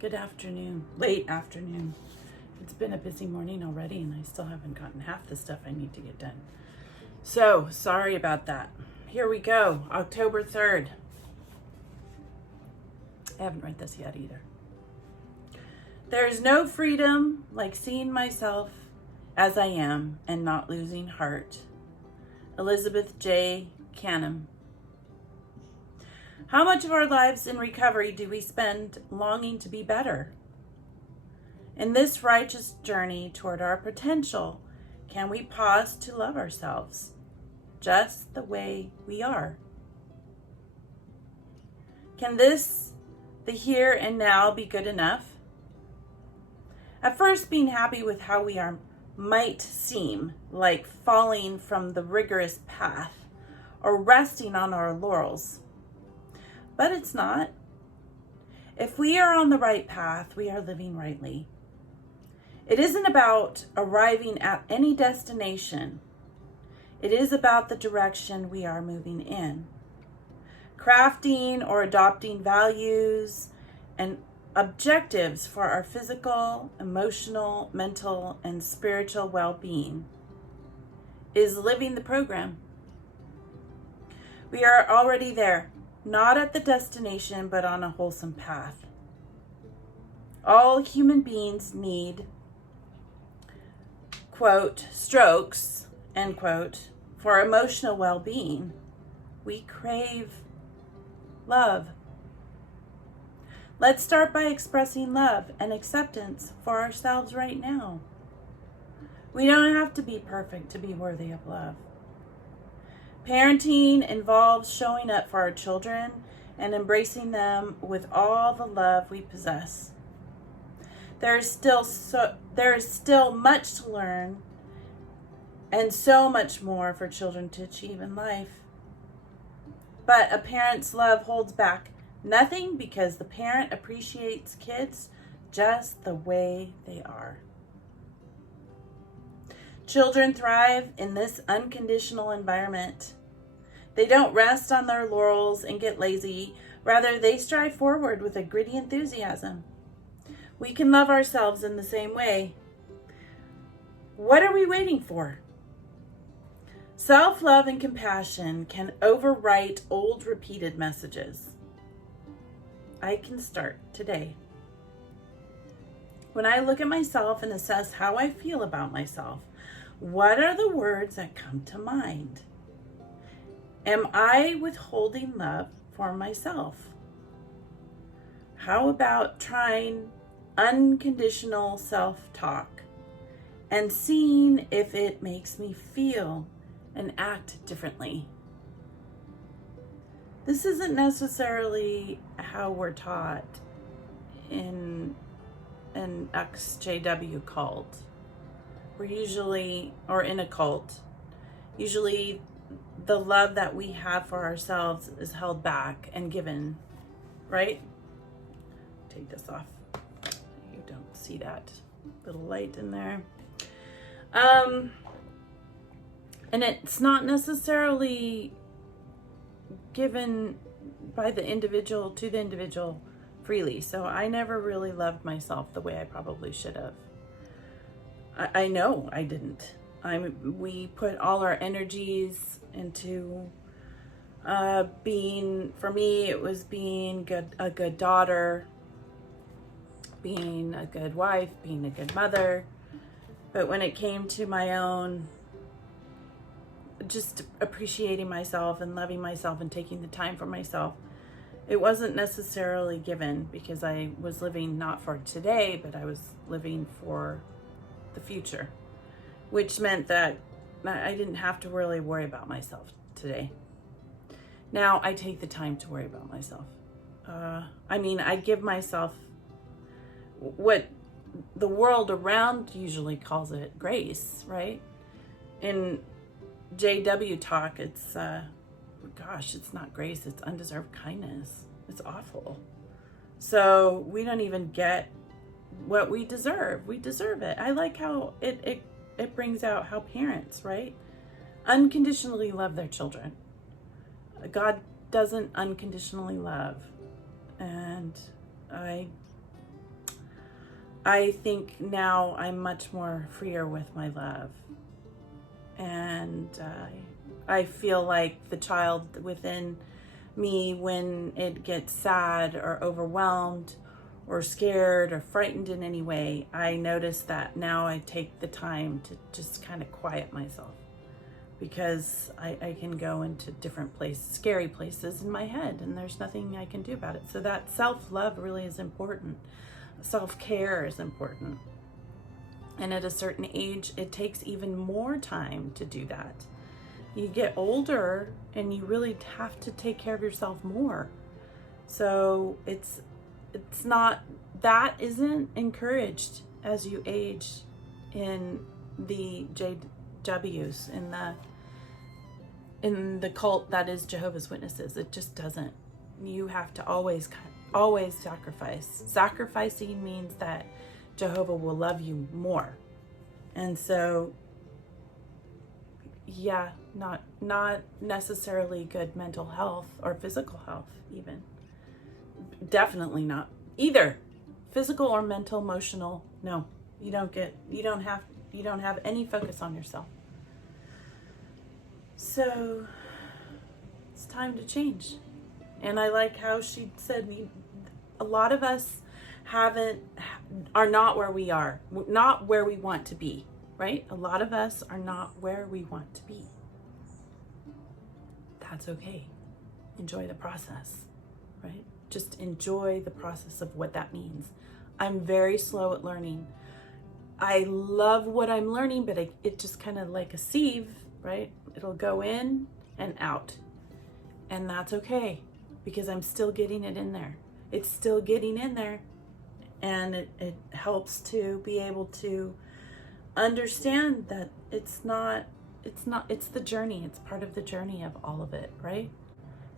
Good afternoon, late afternoon. It's been a busy morning already and I still haven't gotten half the stuff I need to get done. So, sorry about that. Here we go, October 3rd. I haven't read this yet either. There is no freedom like seeing myself as I am and not losing heart. Elizabeth J. Canham. How much of our lives in recovery do we spend longing to be better? In this righteous journey toward our potential, can we pause to love ourselves just the way we are? Can this, the here and now, be good enough? At first, being happy with how we are might seem like falling from the rigorous path or resting on our laurels. But it's not. If we are on the right path, we are living rightly. It isn't about arriving at any destination. It is about the direction we are moving in. Crafting or adopting values and objectives for our physical, emotional, mental, and spiritual well-being is living the program. We are already there. Not at the destination, but on a wholesome path. All human beings need, quote, strokes, end quote, for emotional well-being. We crave love. Let's start by expressing love and acceptance for ourselves right now. We don't have to be perfect to be worthy of love. Parenting involves showing up for our children and embracing them with all the love we possess. There is still much to learn and so much more for children to achieve in life. But a parent's love holds back nothing because the parent appreciates kids just the way they are. Children thrive in this unconditional environment. They don't rest on their laurels and get lazy. Rather, they strive forward with a gritty enthusiasm. We can love ourselves in the same way. What are we waiting for? Self-love and compassion can overwrite old repeated messages. I can start today. When I look at myself and assess how I feel about myself, what are the words that come to mind? Am I withholding love for myself? How about trying unconditional self-talk and seeing if it makes me feel and act differently? This isn't necessarily how we're taught in an ExJW cult. We're usually, or in a cult, usually the love that we have for ourselves is held back and given, right? Take this off. You don't see that little light in there. And it's not necessarily given by the individual to the individual freely. So I never really loved myself the way I probably should have. I know I didn't. We put all our energies into being, for me, it was being a good daughter, being a good wife, being a good mother. But when it came to my own, just appreciating myself and loving myself and taking the time for myself, it wasn't necessarily given because I was living not for today, but I was living for the future, which meant that I didn't have to really worry about myself today. Now I take the time to worry about myself. I give myself what the world around usually calls it grace, right? In JW talk, it's, it's not grace, it's undeserved kindness. It's awful. So we don't even get what we deserve. We deserve it. I like how it brings out how parents, right, unconditionally love their children. God doesn't unconditionally love. And I I think now I'm much more freer with my love. And I feel like the child within me, when it gets sad or overwhelmed or scared or frightened in any way, I notice that now I take the time to just kind of quiet myself, because I can go into different places, scary places in my head, and there's nothing I can do about it. So that self-love really is important. Self-care is important. And at a certain age, it takes even more time to do that. You get older and you really have to take care of yourself more. So it's not, that isn't encouraged as you age in the JWs, in the cult that is Jehovah's Witnesses. It just doesn't. You have to always sacrifice. Sacrificing means that Jehovah will love you more. And so, yeah, not necessarily good mental health or physical health even. Definitely not either. Physical or mental, emotional, no. You don't have any focus on yourself. So it's time to change. And I like how she said, a lot of us are not where we are, not where we want to be, right? A lot of us are not where we want to be. That's okay. Enjoy the process, right? Just enjoy the process of what that means. I'm very slow at learning. I love what I'm learning, but it just kind of like a sieve, right? It'll go in and out. And that's okay, because I'm still getting it in there. It's still getting in there. And it helps to be able to understand that it's the journey. It's part of the journey of all of it, right?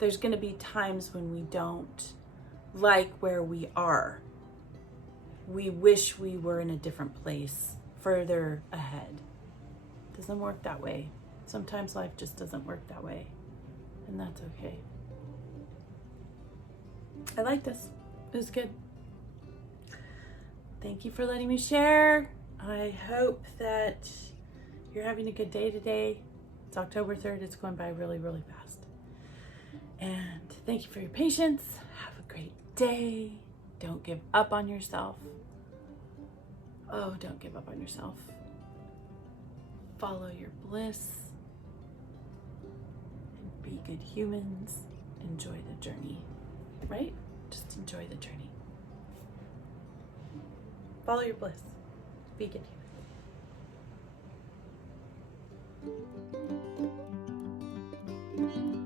There's going to be times when we don't like where we are. We wish we were in a different place, further ahead. It doesn't work that way. Sometimes life just doesn't work that way. And that's okay. I like this. It was good. Thank you for letting me share. I hope that you're having a good day today. It's October 3rd. It's going by really, really fast. And thank you for your patience. Have a great day. Don't give up on yourself. Oh, don't give up on yourself. Follow your bliss. And be good humans. Enjoy the journey, right? Just enjoy the journey. Follow your bliss. Be good humans.